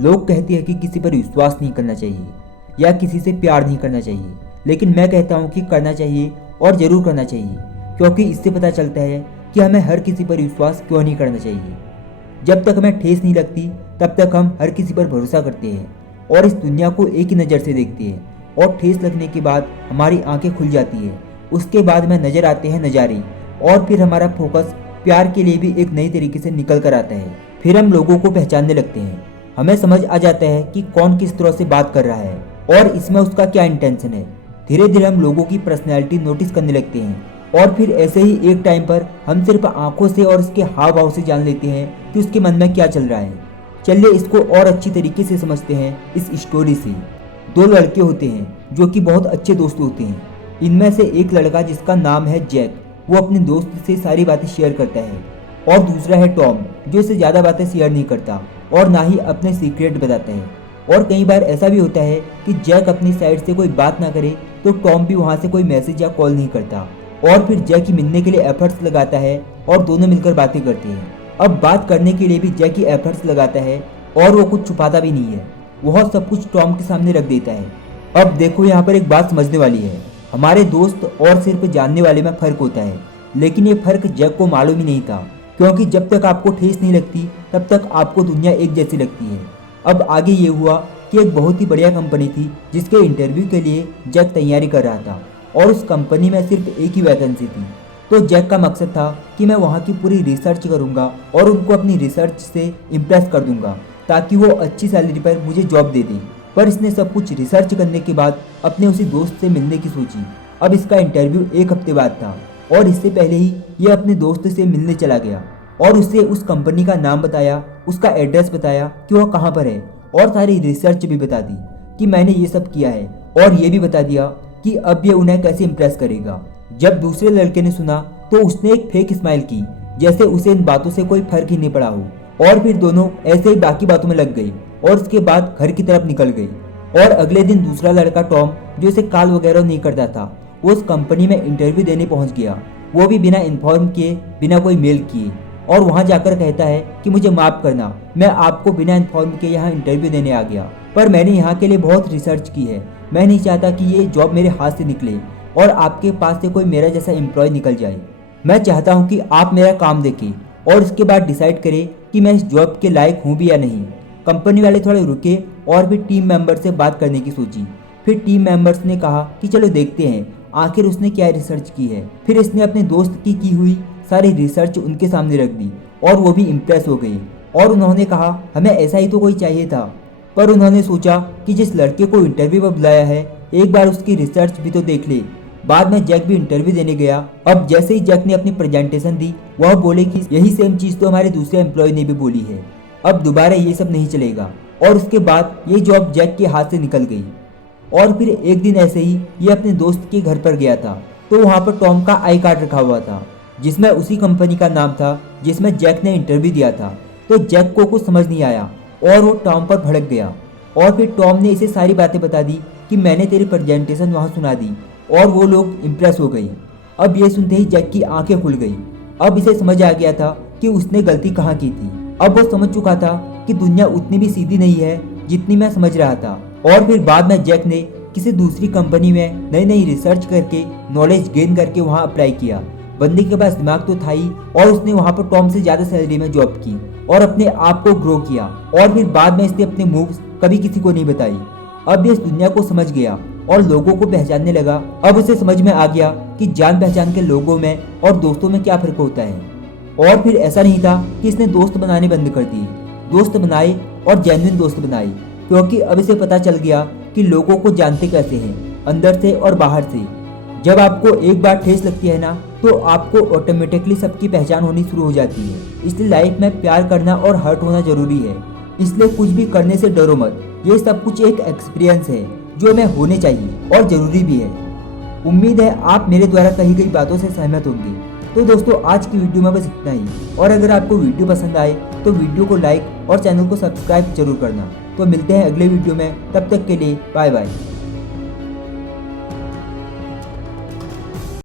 लोग कहते हैं कि किसी पर विश्वास नहीं करना चाहिए या किसी से प्यार नहीं करना चाहिए, लेकिन मैं कहता हूँ कि करना चाहिए और ज़रूर करना चाहिए, क्योंकि इससे पता चलता है कि हमें हर किसी पर विश्वास क्यों नहीं करना चाहिए। जब तक हमें ठेस नहीं लगती तब तक हम हर किसी पर भरोसा करते हैं और इस दुनिया को एक ही नज़र से देखते हैं, और ठेस लगने के बाद हमारी आंखें खुल जाती है। उसके बाद में नज़र आते हैं नज़ारे, और फिर हमारा फोकस प्यार के लिए भी एक नई तरीके से निकल कर आता है। फिर हम लोगों को पहचानने लगते हैं, हमें समझ आ जाता है कि कौन किस तरह से बात कर रहा है और इसमें उसका क्या इंटेंशन है। धीरे धीरे हम लोगों की पर्सनैलिटी नोटिस करने लगते हैं, और फिर ऐसे ही एक टाइम पर हम सिर्फ आंखों से और उसके हाव भाव से जान लेते हैं कि उसके मन में क्या चल रहा है। चलिए इसको और अच्छी तरीके से समझते हैं इस स्टोरी से। दो लड़के होते हैं जो कि बहुत अच्छे दोस्त होते हैं। इनमें से एक लड़का जिसका नाम है जैक, वो अपने दोस्त से सारी बातें शेयर करता है, और दूसरा है टॉम जो इससे ज़्यादा बातें शेयर नहीं करता और ना ही अपने सीक्रेट बताता है। और कई बार ऐसा भी होता है कि जैक अपनी साइड से कोई बात ना करे तो टॉम भी वहाँ से कोई मैसेज या कॉल नहीं करता, और फिर जैक मिलने के लिए एफर्ट्स लगाता है और दोनों मिलकर बातें करते हैं। अब बात करने के लिए भी जैक ही एफर्ट्स लगाता है और वो कुछ छुपाता भी नहीं है, वह सब कुछ टॉम के सामने रख देता है। अब देखो यहाँ पर एक बात समझने वाली है, हमारे दोस्त और सिर्फ जानने वाले में फ़र्क होता है, लेकिन ये फ़र्क जैक को मालूम ही नहीं था, क्योंकि जब तक आपको ठेस नहीं लगती तब तक आपको दुनिया एक जैसी लगती है। अब आगे ये हुआ कि एक बहुत ही बढ़िया कंपनी थी जिसके इंटरव्यू के लिए जैक तैयारी कर रहा था, और उस कंपनी में सिर्फ एक ही वैकेंसी थी। तो जैक का मकसद था कि मैं वहाँ की पूरी रिसर्च करूँगा और उनको अपनी रिसर्च से इम्प्रेस कर दूंगा ताकि वो अच्छी सैलरी पर मुझे जॉब दे दें। पर इसने सब कुछ रिसर्च करने के बाद अपने उसी दोस्त से मिलने की सोची। अब इसका इंटरव्यू एक हफ्ते बाद था, और इससे पहले ही ये अपने दोस्त से मिलने चला गया और उससे उस कंपनी का नाम बताया, उसका एड्रेस बताया कि वह कहाँ पर है, और सारी रिसर्च भी बता दी कि मैंने ये सब किया है, और ये भी बता दिया कि अब ये उन्हें कैसे इम्प्रेस करेगा। जब दूसरे लड़के ने सुना तो उसने एक फेक स्माइल की, जैसे उसे इन बातों से कोई फर्क ही नहीं पड़ा हो, और फिर दोनों ऐसे ही बाकी बातों में लग गई और उसके बाद घर की तरफ निकल गई। और अगले दिन दूसरा लड़का टॉम, जो इसे कॉल वगैरह नहीं करता था, वो उस कंपनी में इंटरव्यू देने पहुंच गया, वो भी बिना इन्फॉर्म किए, बिना कोई मेल किए, और वहां जाकर कहता है कि मुझे माफ़ करना, मैं आपको बिना इन्फॉर्म किए यहाँ इंटरव्यू देने आ गया, पर मैंने यहाँ के लिए बहुत रिसर्च की है, मैं नहीं चाहता कि ये जॉब मेरे हाथ से निकले और आपके पास से कोई मेरा जैसा एम्प्लॉय निकल जाए। मैं चाहता हूँ कि आप मेरा काम देखें और उसके बाद डिसाइड करें कि मैं इस जॉब के लायक हूँ भी या नहीं। कंपनी वाले थोड़े रुके और फिर टीम मेंबर से बात करने की सोची। फिर टीम मेंबर्स ने कहा कि चलो देखते हैं आखिर उसने क्या रिसर्च की है। फिर इसने अपने दोस्त की हुई सारी रिसर्च उनके सामने रख दी और वो भी इम्प्रेस हो गए, और उन्होंने कहा हमें ऐसा ही तो कोई चाहिए था। पर उन्होंने सोचा कि जिस लड़के को इंटरव्यू पर बुलाया है एक बार उसकी रिसर्च भी तो देख ले। बाद में जैक भी इंटरव्यू देने गया। अब जैसे ही जैक ने अपनी प्रेजेंटेशन दी, वह बोले कि यही सेम चीज़ तो हमारे दूसरे एम्प्लॉय ने भी बोली है, अब दोबारा ये सब नहीं चलेगा। और उसके बाद ये जॉब जैक के हाथ से निकल गई। और फिर एक दिन ऐसे ही ये अपने दोस्त के घर पर गया था, तो वहाँ पर टॉम का आई कार्ड रखा हुआ था जिसमें उसी कंपनी का नाम था जिसमें जैक ने इंटरव्यू दिया था। तो जैक को कुछ समझ नहीं आया और वो टॉम पर भड़क गया, और फिर टॉम ने इसे सारी बातें बता दी कि मैंने तेरी प्रेजेंटेशन वहाँ सुना दी, और वो लोग इम्प्रेस हो गई। अब ये सुनते ही जैक की आंखें खुल गई। अब इसे समझ आ गया था कि उसने गलती कहाँ की थी। अब वो समझ चुका था कि दुनिया उतनी भी सीधी नहीं है जितनी मैं समझ रहा था। और फिर बाद में जैक ने किसी दूसरी कंपनी में नई नई रिसर्च करके नॉलेज गेन करके वहाँ अप्लाई किया। बंदे के पास दिमाग तो था ही, और उसने वहाँ पर टॉम से ज़्यादा सैलरी में जॉब की और अपने आप को ग्रो किया। और फिर बाद में इसने अपने मूव्स कभी किसी को नहीं बताई। अब ये इस दुनिया को समझ गया और लोगों को पहचानने लगा। अब उसे समझ में आ गया कि जान पहचान के लोगों में और दोस्तों में क्या फ़र्क होता है। और फिर ऐसा नहीं था कि इसने दोस्त बनाने बंद कर दिए, दोस्त बनाए और जेन्युइन दोस्त बनाए, क्योंकि अब इसे पता चल गया कि लोगों को जानते कैसे हैं, अंदर से और बाहर से। जब आपको एक बार ठेस लगती है ना, तो आपको ऑटोमेटिकली सबकी पहचान होनी शुरू हो जाती है। इसलिए लाइफ में प्यार करना और हर्ट होना जरूरी है, इसलिए कुछ भी करने से डरो मत। ये सब कुछ एक एक्सपीरियंस है जो हमें होने चाहिए और ज़रूरी भी है। उम्मीद है आप मेरे द्वारा कही गई बातों से सहमत होंगे। तो दोस्तों आज की वीडियो में बस इतना ही, और अगर आपको वीडियो पसंद आए तो वीडियो को लाइक और चैनल को सब्सक्राइब जरूर करना। तो मिलते हैं अगले वीडियो में, तब तक के लिए बाय बाय।